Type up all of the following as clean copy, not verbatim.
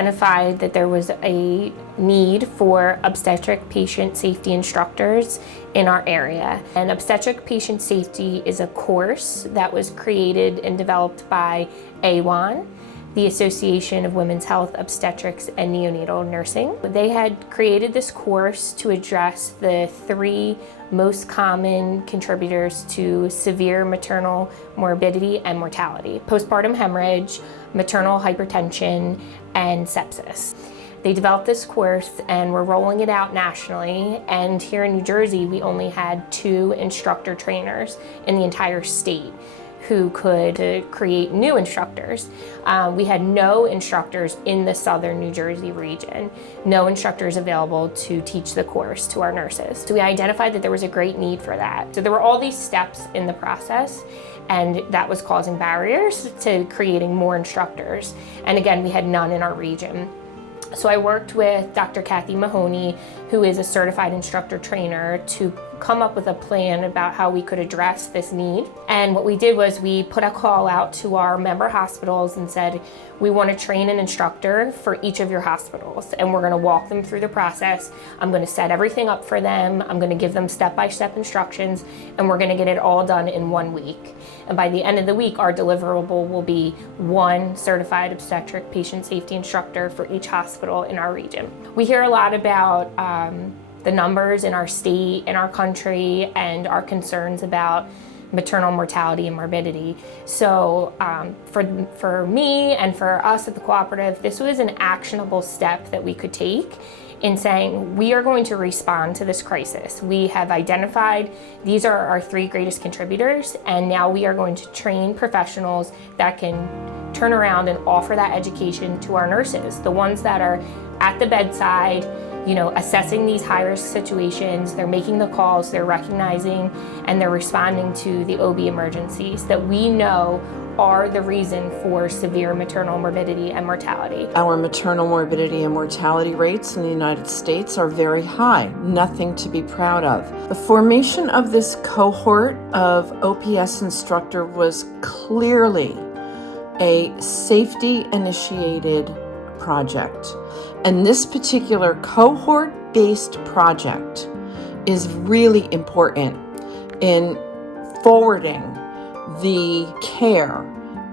identified that there was a need for obstetric patient safety instructors in our area. And Obstetric Patient Safety is a course that was created and developed by AWHONN, the Association of Women's Health, Obstetrics and Neonatal Nursing. They had created this course to address the 3 most common contributors to severe maternal morbidity and mortality: postpartum hemorrhage, maternal hypertension, and sepsis. They developed this course and we're rolling it out nationally, and here in New Jersey we only had 2 instructor trainers in the entire state who could create new instructors. We had no instructors in the southern New Jersey region, no instructors available to teach the course to our nurses. So we identified that there was a great need for that. So there were all these steps in the process, and that was causing barriers to creating more instructors. And again, we had none in our region. So I worked with Dr. Kathy Mahoney, who is a certified instructor trainer, to come up with a plan about how we could address this need. And what we did was we put a call out to our member hospitals and said, we want to train an instructor for each of your hospitals, and we're going to walk them through the process. I'm going to set everything up for them. I'm going to give them step-by-step instructions, and we're going to get it all done in 1 week. And by the end of the week, our deliverable will be 1 certified obstetric patient safety instructor for each hospital in our region. We hear a lot about the numbers in our state, in our country, and our concerns about maternal mortality and morbidity. So for me and for us at the Cooperative, this was an actionable step that we could take in saying we are going to respond to this crisis. We have identified these are our 3 greatest contributors, and now we are going to train professionals that can turn around and offer that education to our nurses, the ones that are at the bedside, assessing these high-risk situations. They're making the calls, they're recognizing, and they're responding to the OB emergencies that we know are the reason for severe maternal morbidity and mortality. Our maternal morbidity and mortality rates in the United States are very high, nothing to be proud of. The formation of this cohort of OPS instructor was clearly a safety-initiated project. And this particular cohort-based project is really important in forwarding the care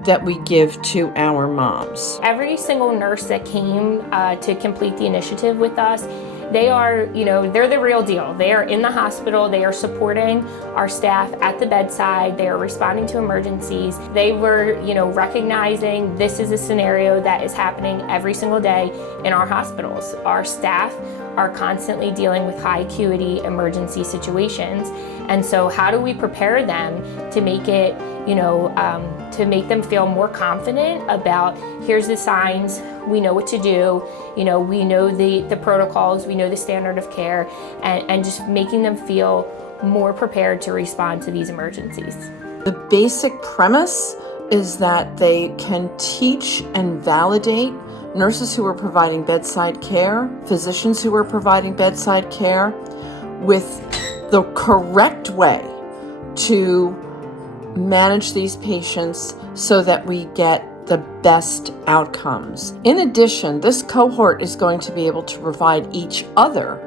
that we give to our moms. Every single nurse that came to complete the initiative with us, they are, they're the real deal. They are in the hospital, they are supporting our staff at the bedside, they are responding to emergencies. They were, recognizing this is a scenario that is happening every single day in our hospitals. Our staff are constantly dealing with high acuity emergency situations. And so how do we prepare them to make it, to make them feel more confident about, here's the signs, we know what to do, we know the protocols, we know the standard of care, and just making them feel more prepared to respond to these emergencies. The basic premise is that they can teach and validate nurses who are providing bedside care, physicians who are providing bedside care, with the correct way to manage these patients so that we get the best outcomes. In addition, this cohort is going to be able to provide each other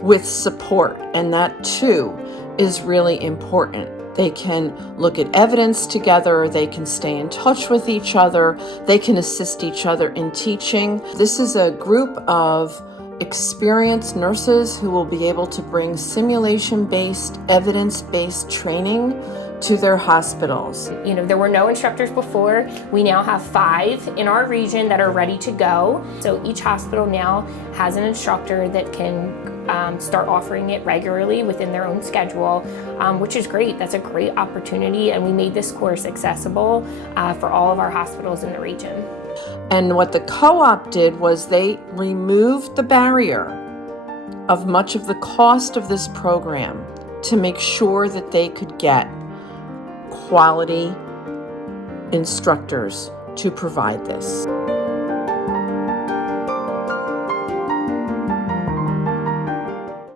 with support, and that too is really important. They can look at evidence together, they can stay in touch with each other, they can assist each other in teaching. This is a group of experienced nurses who will be able to bring simulation-based, evidence-based training to their hospitals. There were no instructors before. We now have 5 in our region that are ready to go. So each hospital now has an instructor that can start offering it regularly within their own schedule, which is great. That's a great opportunity, and we made this course accessible for all of our hospitals in the region. And what the co-op did was they removed the barrier of much of the cost of this program to make sure that they could get quality instructors to provide this.